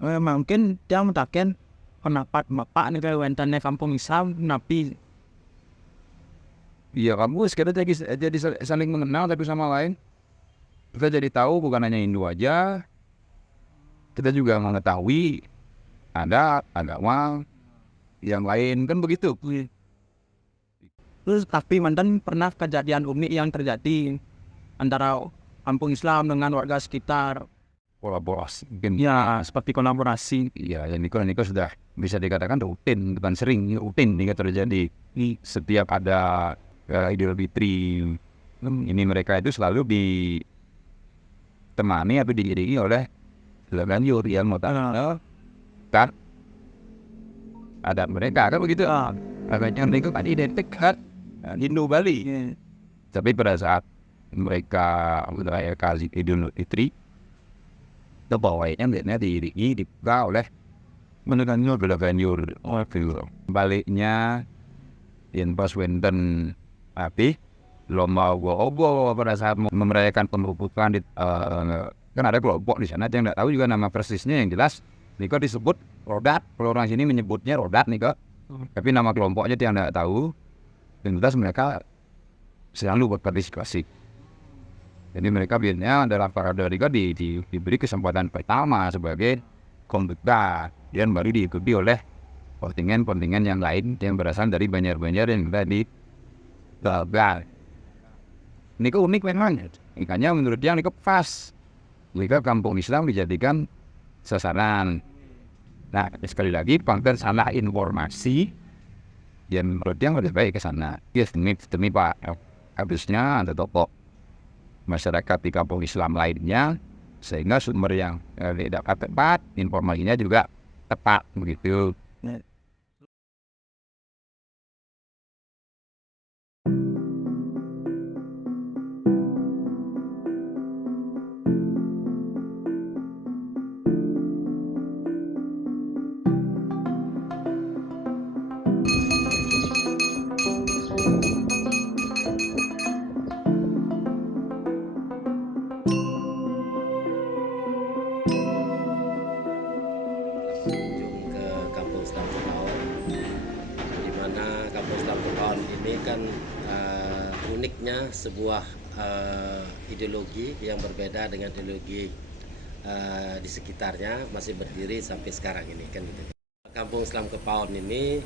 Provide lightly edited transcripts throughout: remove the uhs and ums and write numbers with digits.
Mungkin dia mutaken pendapat bapak nih kayak wentane kampung Islam napi. Iya, kamu kita jadi saling mengenal tapi sama lain. Kita jadi tahu bukan hanya Hindu aja, kita juga mengetahui ada agama yang lain kan begitu. Terus tapi mantan pernah kejadian unik yang terjadi antara kampung Islam dengan warga sekitar. Kolaborasi mungkin. Ya, seperti kolaborasi. Iya, yang Niko sudah bisa dikatakan rutin, bukan sering, rutin jika terjadi. Setiap ada Idul Fitri, ini mereka itu selalu ditemani atau diiringi oleh Ganjur yang mau kan ada mereka kan begitu. Agaknya mereka kan identik kan Hindu Bali. Tapi pada saat mereka merayakan Idul Fitri, bawahnya diiringi dibuka oleh Ganjur. Baliknya yang pas wenten api lomba obo pada saat merayakan pembukaan kan ada kelompok di sana yang tidak tahu juga nama persisnya, yang jelas Niko disebut rodat, kalau orang sini menyebutnya rodat Niko, tapi nama kelompoknya dia tidak tahu, dan jelas mereka selalu berpartisipasi. Jadi mereka biasanya dalam parade Niko diberi kesempatan pertama sebagai konduktor, dan baru diikuti oleh kontingen yang lain yang berasal dari Banjar-Banjar yang tadi gagal. Niko unik memang, makanya menurut dia Niko pas. Jika kampung Islam dijadikan sasaran. Nah, sekali lagi pangkat salah informasi yang menurut dia lebih baik ke sana. Yes, demi Pak, habisnya ada tokoh masyarakat di kampung Islam lainnya, sehingga sumber yang dapat tepat, informasinya juga tepat begitu. Kunjung ke Kampung Islam Kepaon, di mana Kampung Islam Kepaon ini kan uniknya sebuah ideologi yang berbeda dengan ideologi di sekitarnya, masih berdiri sampai sekarang ini kan gitu. Kampung Islam Kepaon ini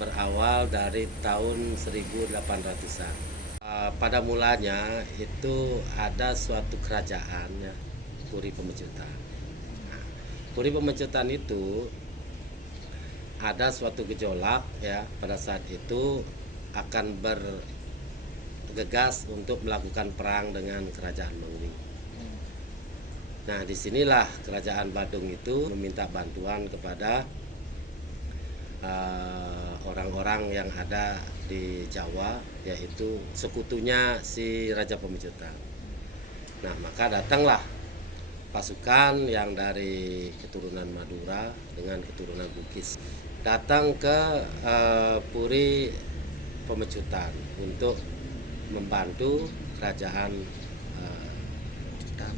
berawal dari tahun 1800-an. Pada mulanya itu ada suatu kerajaan ya, Puri Pemecutan. Puri Pemecutan itu ada suatu gejolak ya, pada saat itu akan bergegas untuk melakukan perang dengan kerajaan Mengwi. Nah, disinilah kerajaan Badung itu meminta bantuan kepada orang-orang yang ada di Jawa, yaitu sekutunya si Raja Pemecutan. Nah, maka datanglah pasukan yang dari keturunan Madura dengan keturunan Bugis datang ke Puri Pemecutan untuk membantu kerajaan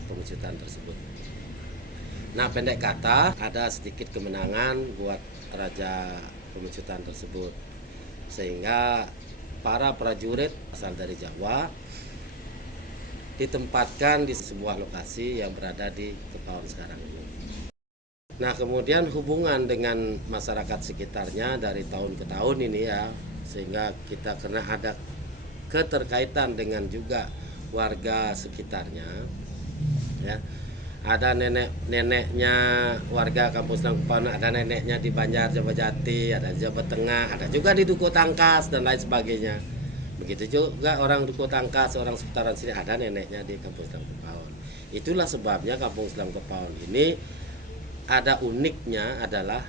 Pemecutan tersebut. Nah, pendek kata, ada sedikit kemenangan buat Raja Pemecutan tersebut, sehingga para prajurit asal dari Jawa ditempatkan di sebuah lokasi yang berada di Kepaon sekarang ini. Nah, kemudian hubungan dengan masyarakat sekitarnya dari tahun ke tahun ini ya, sehingga kita karena ada keterkaitan dengan juga warga sekitarnya ya. Ada nenek-neneknya warga Kampung Islam Kepaon, ada neneknya di Banjar Jawa Jati, ada di Jawa Tengah, ada juga di Duku Tangkas dan lain sebagainya. Begitu juga orang Duku Tangkas, orang seputaran sini ada neneknya di Kampung Islam Kepaon. Itulah sebabnya Kampung Islam Kepaon ini ada uniknya adalah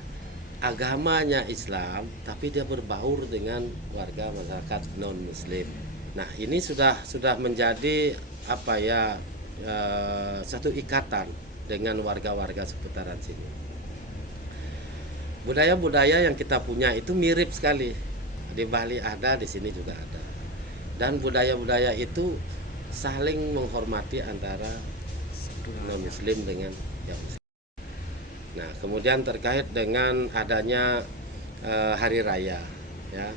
agamanya Islam, tapi dia berbaur dengan warga masyarakat non Muslim. Nah, ini sudah menjadi apa ya, satu ikatan dengan warga-warga seputaran sini. Budaya-budaya yang kita punya itu mirip sekali. Di Bali ada, di sini juga ada. Dan budaya-budaya itu saling menghormati antara non Muslim dengan yang Muslim. Nah, kemudian terkait dengan adanya hari raya, ya.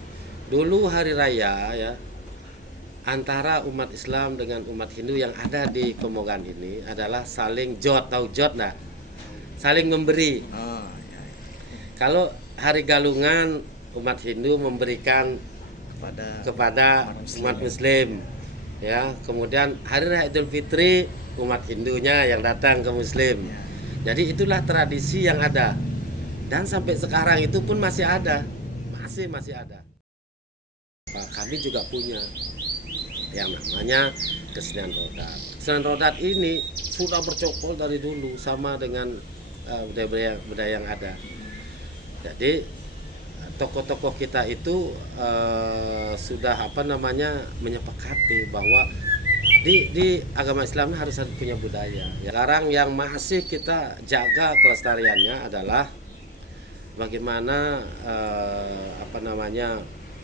Dulu hari raya, ya, antara umat Islam dengan umat Hindu yang ada di Kemogan ini adalah saling jot, tahu jot nggak? Saling memberi. Kalau hari Galungan umat Hindu memberikan kepada umat Muslim, ya. Kemudian hari raya Idul Fitri umat Hindunya yang datang ke Muslim. Jadi itulah tradisi yang ada, dan sampai sekarang itu pun masih ada, masih ada. Kami juga punya yang namanya kesenian rodat. Kesenian rodat ini sudah bercokol dari dulu sama dengan budaya yang ada. Jadi tokoh-tokoh kita itu sudah menyepakati bahwa di agama Islam harus punya budaya. Sekarang yang masih kita jaga kelestariannya adalah bagaimana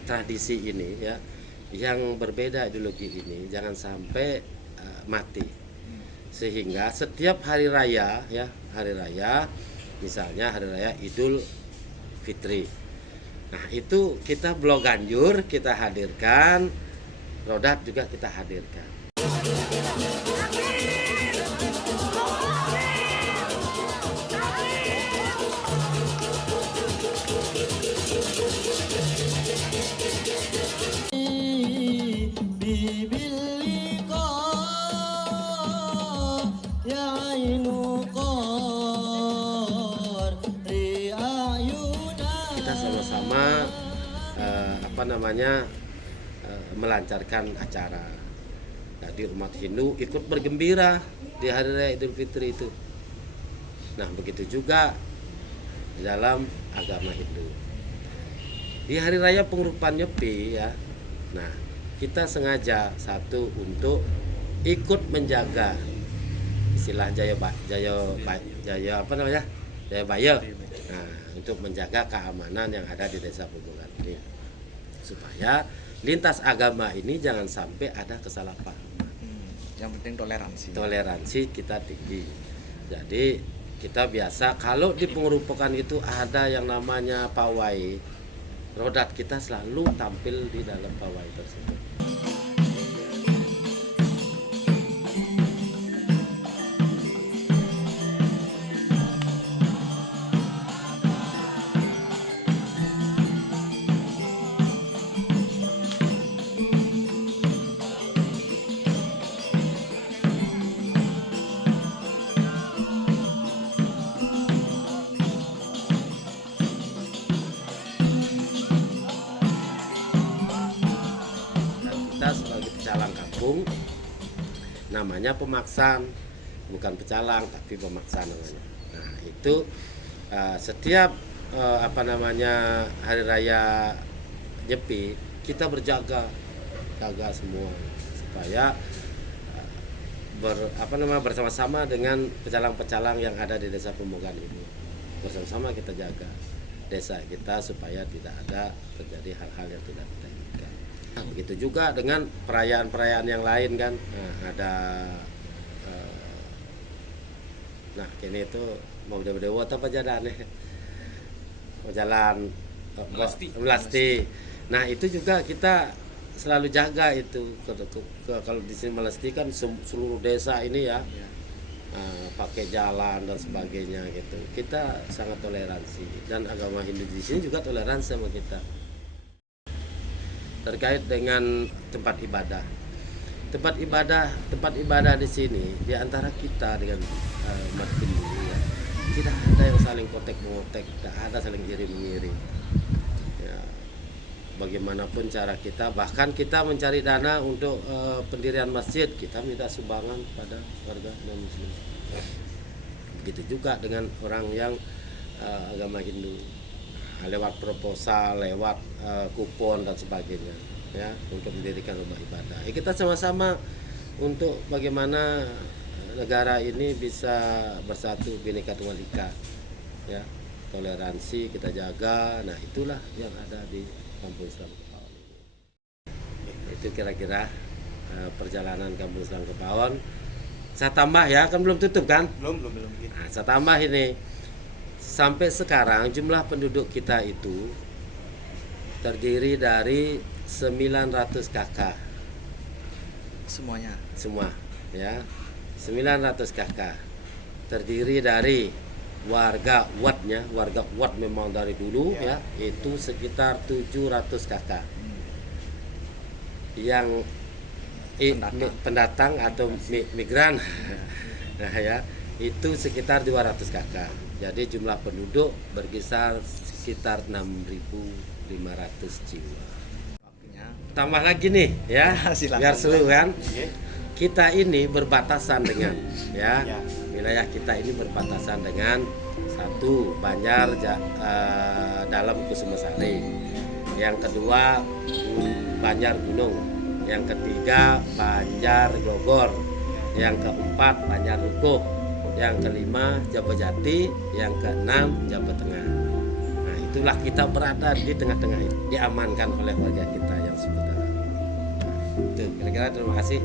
tradisi ini, ya, yang berbeda ideologi ini jangan sampai mati. Sehingga setiap hari raya, ya, misalnya hari raya Idul Fitri. Nah, itu kita Blok Ganjur kita hadirkan, rodat juga kita hadirkan. Kita sama-sama melancarkan acara. Jadi umat Hindu ikut bergembira di hari raya Idul Fitri itu. Nah, begitu juga di dalam agama Hindu. Di hari raya pengurupan Nyepi, ya. Nah, kita sengaja untuk ikut menjaga istilah Jaya Bayo. Nah, untuk menjaga keamanan yang ada di Desa Pegunungan ini, supaya lintas agama ini jangan sampai ada kesalahpahaman. Yang penting Toleransi kita tinggi. Jadi kita biasa kalau di pengerupukan itu ada yang namanya pawai, rodat kita selalu tampil di dalam pawai tersebut. Kita sebagai pecalang kampung namanya pemaksan, bukan pecalang tapi pemaksan namanya. Nah, itu setiap hari raya Nyepi kita jaga semua supaya bersama-sama dengan pecalang-pecalang yang ada di Desa Pemogan ini. Bersama-sama kita jaga desa kita supaya tidak ada terjadi hal-hal yang tidak kita inginkan. Nah, begitu juga dengan perayaan-perayaan yang lain kan. Nah, kini itu mau dewa apa jalan mau jalan melasti. Nah, itu juga kita selalu jaga itu. Kalau di sini Melasti kan seluruh desa ini, ya, pakai jalan dan sebagainya gitu. Kita sangat toleransi, dan agama Hindu di sini juga toleransi sama kita. Terkait dengan tempat ibadah di sini di antara kita dengan umat Hindu, ya, tidak ada yang saling kotek-mengotek, tidak ada saling iri-mengiring. Ya, bagaimanapun cara kita, bahkan kita mencari dana untuk pendirian masjid, kita minta sumbangan pada warga non-Muslim. Begitu juga dengan orang yang agama Hindu, lewat proposal, lewat kupon dan sebagainya, ya, untuk mendirikan rumah ibadah. Kita sama-sama untuk bagaimana negara ini bisa bersatu, Bhinneka Tunggal Ika, ya, toleransi kita jaga. Nah, itulah yang ada di Kampung Islam Kepawon ini. Itu kira-kira perjalanan Kampung Islam Kepawon. Saya tambah, ya, kan belum tutup kan? Belum. Nah, saya tambah ini sampai sekarang jumlah penduduk kita itu terdiri dari 900 kakak Semuanya. semua, ya. 900 kakak terdiri dari warga Wat memang dari dulu ya, itu sekitar 700 kakak. Yang pendatang atau migran nah ya, itu sekitar 200 kakak. Jadi jumlah penduduk berkisar sekitar 6.500 jiwa. Waktunya. Tambah lagi nih ya, Silakan. biar seru kan. Kita ini berbatasan dengan ya, wilayah kita ini berbatasan dengan satu Banjar dalam Kusumasari, yang kedua Banjar Gunung, yang ketiga Banjar Grogol, yang keempat Banjar Rukuh, yang kelima Jabajati, yang keenam Jawa Tengah. Nah, itulah kita berada di tengah-tengah ini, diamankan oleh warga kita yang sebentar. Itu kira-kira, terima kasih.